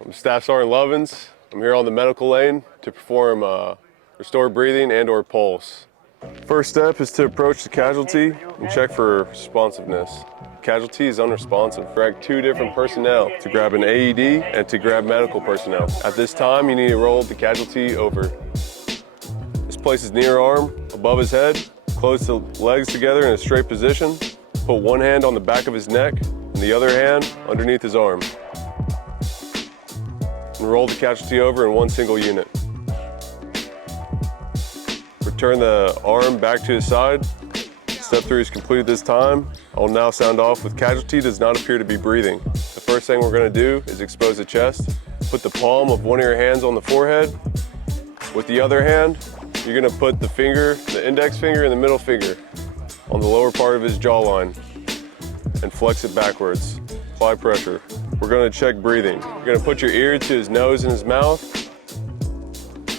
I'm Staff Sergeant Lovins. I'm here on the medical lane to perform restored breathing and or pulse. First step is to approach the casualty and check for responsiveness. Casualty is unresponsive. Direct two different personnel to grab an AED and to grab medical personnel. At this time, you need to roll the casualty over. Just place his near arm above his head, close the legs together in a straight position, put one hand on the back of his neck and the other hand underneath his arm. And roll the casualty over in one single unit. Return the arm back to his side. Step 3 is completed this time. I will now sound off with casualty does not appear to be breathing. The first thing we're going to do is expose the chest. Put the palm of one of your hands on the forehead. With the other hand, you're going to put the index finger and the middle finger on the lower part of his jawline and flex it backwards. Apply pressure. We're going to check breathing. You're going to put your ear to his nose and his mouth.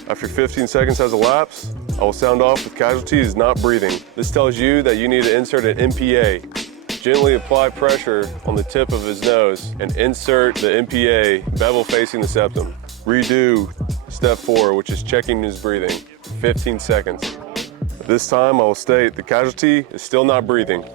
After 15 seconds has elapsed, I will sound off with casualty is not breathing. This tells you that you need to insert an MPA. Gently apply pressure on the tip of his nose and insert the MPA bevel facing the septum. Redo step 4, which is checking his breathing. 15 seconds. At this time, I will state the casualty is still not breathing.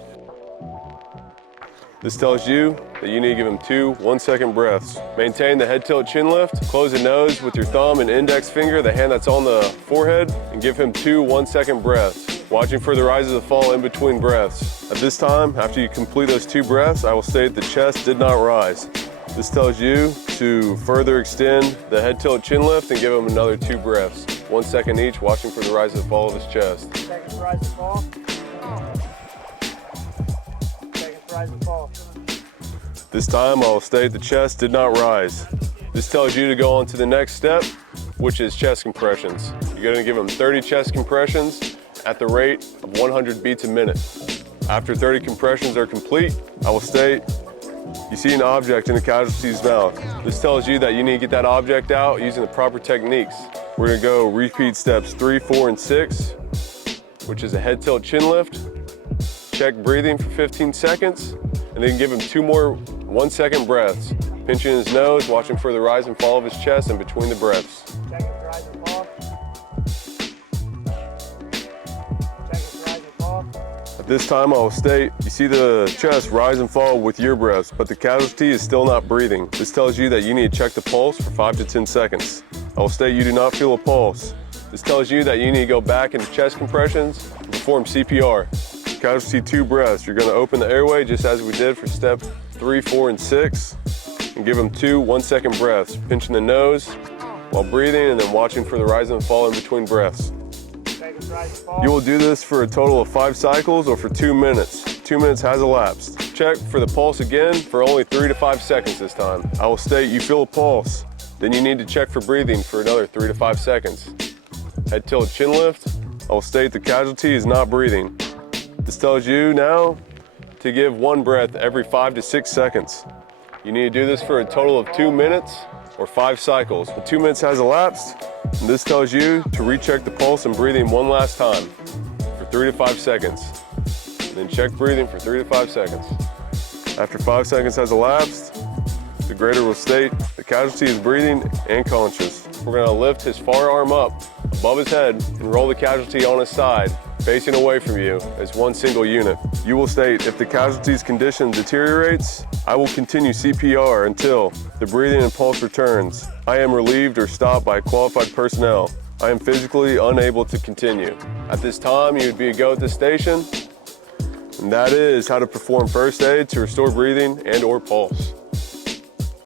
This tells you that you need to give him 2 1-second breaths. Maintain the head tilt chin lift. Close the nose with your thumb and index finger, the hand that's on the forehead, and give him 2 1-second breaths, watching for the rise of the fall in between breaths. At this time, after you complete those 2 breaths, I will state the chest did not rise. This tells you to further extend the head tilt chin lift and give him another 2 breaths, 1 second each, watching for the rise of the fall of his chest. Seconds rise and fall. Rise and fall. This time I will state the chest did not rise. This tells you to go on to the next step, which is chest compressions. You're going to give him 30 chest compressions at the rate of 100 beats a minute. After 30 compressions are complete, I will state you see an object in the casualty's mouth. This tells you that you need to get that object out using the proper techniques. We're going to go repeat steps 3, 4, and 6, which is a head tilt chin lift. Check breathing for 15 seconds, and then give him 2 more 1-second breaths. Pinching his nose, watching for the rise and fall of his chest in between the breaths. Seconds rise and fall. Seconds rise and fall. At this time, I will state, you see the chest rise and fall with your breaths, but the casualty is still not breathing. This tells you that you need to check the pulse for 5 to 10 seconds. I will state you do not feel a pulse. This tells you that you need to go back into chest compressions and perform CPR. Casualty 2 breaths. You're going to open the airway just as we did for step 3, 4, and 6, and give them 2 1-second breaths, pinching the nose while breathing and then watching for the rise and fall in between breaths. You will do this for a total of 5 cycles or for 2 minutes. 2 minutes has elapsed. Check for the pulse again for only 3 to 5 seconds this time. I will state you feel a pulse, then you need to check for breathing for another 3 to 5 seconds. Head tilt chin lift. I will state the casualty is not breathing. This tells you now to give 1 breath every 5 to 6 seconds. You need to do this for a total of 2 minutes or 5 cycles. The 2 minutes has elapsed, and this tells you to recheck the pulse and breathing one last time for 3 to 5 seconds. And then check breathing for 3 to 5 seconds. After 5 seconds has elapsed, the grader will state the casualty is breathing and conscious. We're going to lift his far arm up above his head and roll the casualty on his side, facing away from you as one single unit. You will state, if the casualty's condition deteriorates, I will continue CPR until the breathing and pulse returns. I am relieved or stopped by qualified personnel. I am physically unable to continue. At this time, you would be a go at the station, and that is how to perform first aid to restore breathing and or pulse.